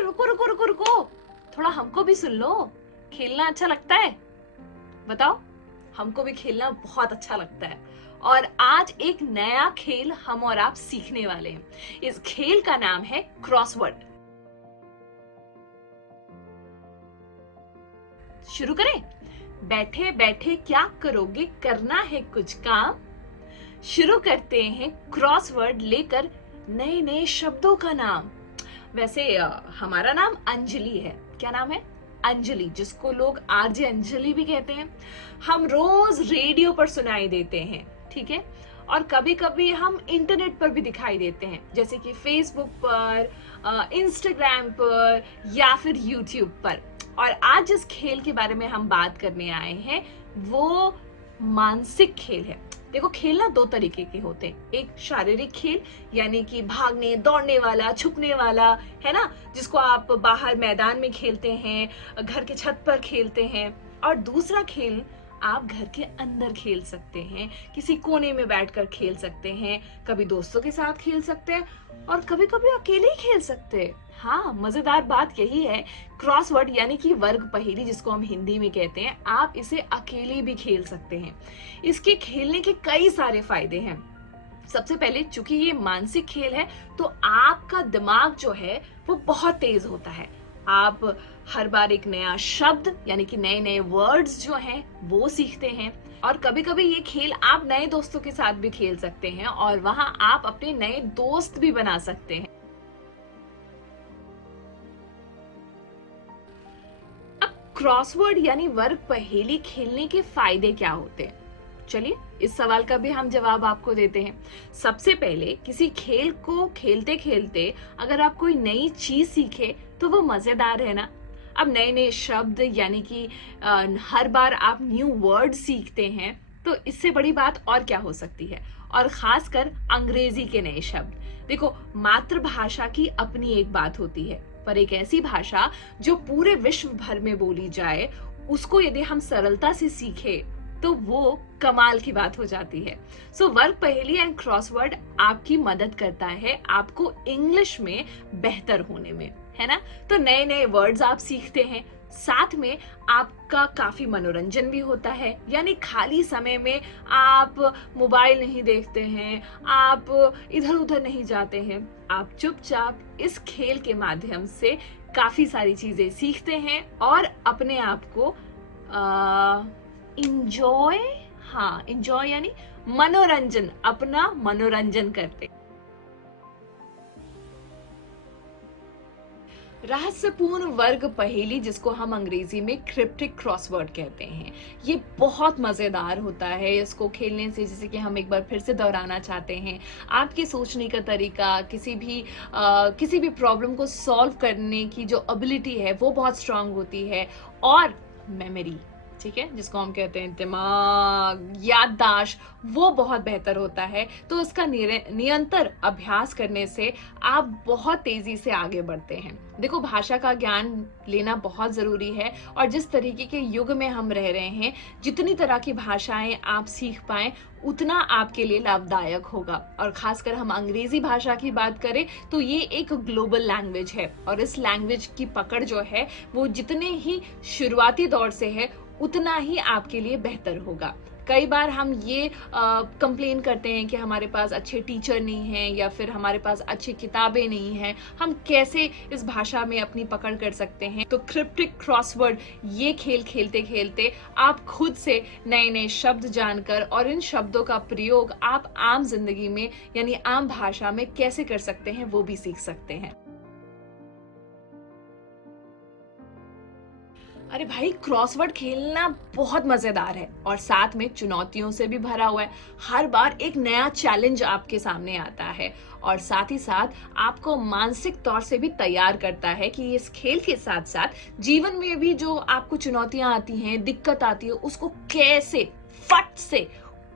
रुको रुको रुको रुको, थोड़ा हमको भी सुन लो। खेलना अच्छा लगता है? बताओ। हमको भी खेलना बहुत अच्छा लगता है। और आज एक नया खेल हम और आप सीखने वाले हैं। इस खेल का नाम है क्रॉसवर्ड। शुरू करें? बैठे बैठे क्या करोगे, करना है कुछ काम। शुरू करते हैं क्रॉसवर्ड लेकर नए नए शब्दों का नाम। वैसे हमारा नाम अंजलि है। क्या नाम है? अंजलि, जिसको लोग आरजे अंजलि भी कहते हैं। हम रोज रेडियो पर सुनाई देते हैं, ठीक है? और कभी कभी हम इंटरनेट पर भी दिखाई देते हैं, जैसे कि फेसबुक पर, इंस्टाग्राम पर या फिर यूट्यूब पर। और आज जिस खेल के बारे में हम बात करने आए हैं वो मानसिक खेल है। देखो, खेलना दो तरीके के होते हैं। एक शारीरिक खेल, यानी कि भागने दौड़ने वाला, छुपने वाला, है ना, जिसको आप बाहर मैदान में खेलते हैं, घर के छत पर खेलते हैं। और दूसरा खेल आप घर के अंदर खेल सकते हैं, किसी कोने में बैठकर खेल सकते हैं, कभी दोस्तों के साथ खेल सकते हैं और कभी कभी अकेले ही खेल सकते हैं। हाँ, मजेदार बात यही है, क्रॉसवर्ड यानी कि वर्ग पहेली, जिसको हम हिंदी में कहते हैं, आप इसे अकेले भी खेल सकते हैं। इसके खेलने के कई सारे फायदे हैं। सबसे पहले, चूंकि ये मानसिक खेल है तो आपका दिमाग जो है वो बहुत तेज होता है। आप हर बार एक नया शब्द यानी कि नए नए वर्ड्स जो हैं वो सीखते हैं। और कभी कभी ये खेल आप नए दोस्तों के साथ भी खेल सकते हैं और वहां आप अपने नए दोस्त भी बना सकते हैं। अब क्रॉसवर्ड यानी वर्ग पहेली खेलने के फायदे क्या होते हैं? चलिए, इस सवाल का भी हम जवाब आपको देते हैं। सबसे पहले, किसी खेल को खेलते खेलते अगर आप कोई नई चीज सीखे तो वो मजेदार है ना। अब नए नए शब्द यानी कि हर बार आप न्यू वर्ड सीखते हैं, तो इससे बड़ी बात और क्या हो सकती है। और खासकर अंग्रेजी के नए शब्द। देखो, मातृभाषा की अपनी एक बात होती है, पर एक ऐसी भाषा जो पूरे विश्व भर में बोली जाए, उसको यदि हम सरलता से सीखे तो वो कमाल की बात हो जाती है। सो वर्ग पहेली एंड क्रॉसवर्ड आपकी मदद करता है आपको इंग्लिश में बेहतर होने में, है ना। तो नए नए वर्ड्स आप सीखते हैं, साथ में आपका काफी मनोरंजन भी होता है। यानी खाली समय में आप मोबाइल नहीं देखते हैं, आप इधर उधर नहीं जाते हैं, आप चुपचाप इस खेल के माध्यम से काफी सारी चीजें सीखते हैं और अपने आप को इंजॉय, हाँ, इंजॉय यानी मनोरंजन, अपना मनोरंजन करते। रहस्यपूर्ण वर्ग पहेली, जिसको हम अंग्रेजी में क्रिप्टिक क्रॉसवर्ड कहते हैं, ये बहुत मजेदार होता है। इसको खेलने से, जैसे कि हम एक बार फिर से दोहराना चाहते हैं, आपके सोचने का तरीका, किसी भी प्रॉब्लम को सॉल्व करने की जो एबिलिटी है वो बहुत स्ट्रांग होती है। और मेमोरी, ठीक है, जिसको हम कहते हैं दिमाग, याददाश्त, वो बहुत बेहतर होता है। तो इसका निरंतर अभ्यास करने से आप बहुत तेजी से आगे बढ़ते हैं। देखो, भाषा का ज्ञान लेना बहुत जरूरी है और जिस तरीके के युग में हम रह रहे हैं, जितनी तरह की भाषाएं आप सीख पाएं उतना आपके लिए लाभदायक होगा। और खासकर हम अंग्रेजी भाषा की बात करें तो ये एक ग्लोबल लैंग्वेज है और इस लैंग्वेज की पकड़ जो है वो जितने ही शुरुआती दौर से है उतना ही आपके लिए बेहतर होगा। कई बार हम ये कंप्लेन करते हैं कि हमारे पास अच्छे टीचर नहीं हैं या फिर हमारे पास अच्छी किताबें नहीं हैं, हम कैसे इस भाषा में अपनी पकड़ कर सकते हैं। तो क्रिप्टिक क्रॉसवर्ड ये खेल खेलते खेलते आप खुद से नए नए शब्द जानकर और इन शब्दों का प्रयोग आप आम जिंदगी में यानी आम भाषा में कैसे कर सकते हैं वो भी सीख सकते हैं। अरे भाई, क्रॉसवर्ड खेलना बहुत मजेदार है और साथ में चुनौतियों से भी भरा हुआ है। हर बार एक नया चैलेंज आपके सामने आता है और साथ ही साथ आपको मानसिक तौर से भी तैयार करता है कि इस खेल के साथ साथ जीवन में भी जो आपको चुनौतियां आती हैं, दिक्कत आती है, उसको कैसे फट से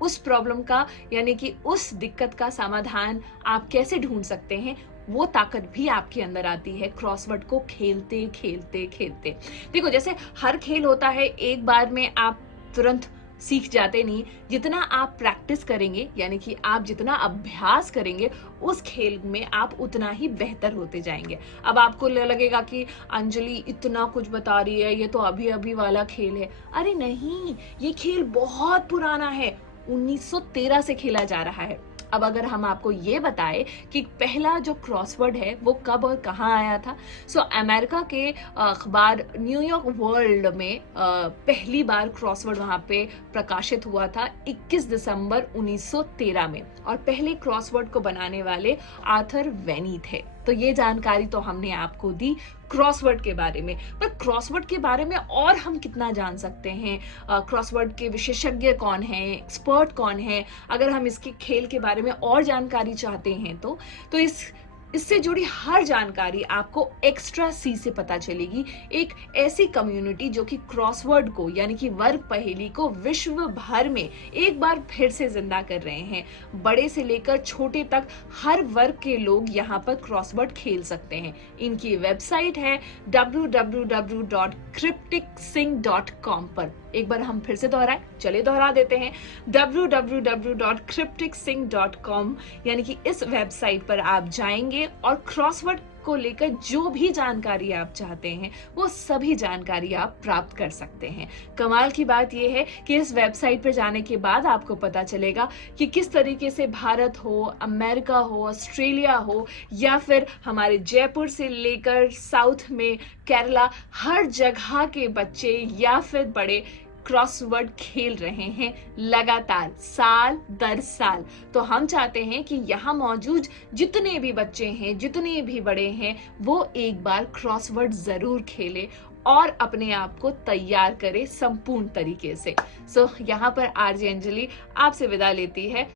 उस प्रॉब्लम का यानी कि उस दिक्कत का समाधान आप कैसे ढूंढ सकते हैं, वो ताकत भी आपके अंदर आती है क्रॉसवर्ड को खेलते खेलते खेलते। देखो, जैसे हर खेल होता है, एक बार में आप तुरंत सीख जाते नहीं, जितना आप प्रैक्टिस करेंगे यानी कि आप जितना अभ्यास करेंगे उस खेल में आप उतना ही बेहतर होते जाएंगे। अब आपको लगेगा कि अंजलि इतना कुछ बता रही है, ये तो अभी अभी वाला खेल है। अरे नहीं, ये खेल बहुत पुराना है, 1913 से खेला जा रहा है। अब अगर हम आपको ये बताएं कि पहला जो क्रॉसवर्ड है वो कब और कहाँ आया था, सो अमेरिका के अखबार न्यूयॉर्क वर्ल्ड में पहली बार क्रॉसवर्ड वहां पे प्रकाशित हुआ था 21 दिसंबर 1913 में, और पहले क्रॉसवर्ड को बनाने वाले आर्थर वेनी थे। तो ये जानकारी तो हमने आपको दी क्रॉसवर्ड के बारे में, पर क्रॉसवर्ड के बारे में और हम कितना जान सकते हैं? क्रॉसवर्ड के विशेषज्ञ कौन हैं, एक्सपर्ट कौन है? अगर हम इसके खेल के बारे में और जानकारी चाहते हैं तो इससे जुड़ी हर जानकारी आपको एक्स्ट्रा सी से पता चलेगी। एक ऐसी कम्युनिटी जो कि क्रॉसवर्ड को यानी कि वर्ग पहेली को विश्व भर में एक बार फिर से जिंदा कर रहे हैं। बड़े से लेकर छोटे तक हर वर्ग के लोग यहाँ पर क्रॉसवर्ड खेल सकते हैं। इनकी वेबसाइट है www.crypticsing.com पर। एक बार हम फिर से दोहराएं, चलिए दोहरा देते हैं, www.crypticsing.com, यानी कि इस वेबसाइट पर आप जाएंगे और क्रॉसवर्ड को लेकर जो भी जानकारी आप चाहते हैं वो सभी जानकारी आप प्राप्त कर सकते हैं। कमाल की बात यह है कि इस वेबसाइट पर जाने के बाद आपको पता चलेगा कि किस तरीके से भारत हो, अमेरिका हो, ऑस्ट्रेलिया हो, या फिर हमारे जयपुर से लेकर साउथ में केरला, हर जगह के बच्चे या फिर बड़े क्रॉसवर्ड खेल रहे हैं लगातार साल दर साल। तो हम चाहते हैं कि यहाँ मौजूद जितने भी बच्चे हैं, जितने भी बड़े हैं, वो एक बार क्रॉसवर्ड जरूर खेले और अपने आप को तैयार करे संपूर्ण तरीके से। सो यहाँ पर आरजे अंजलि आपसे विदा लेती है।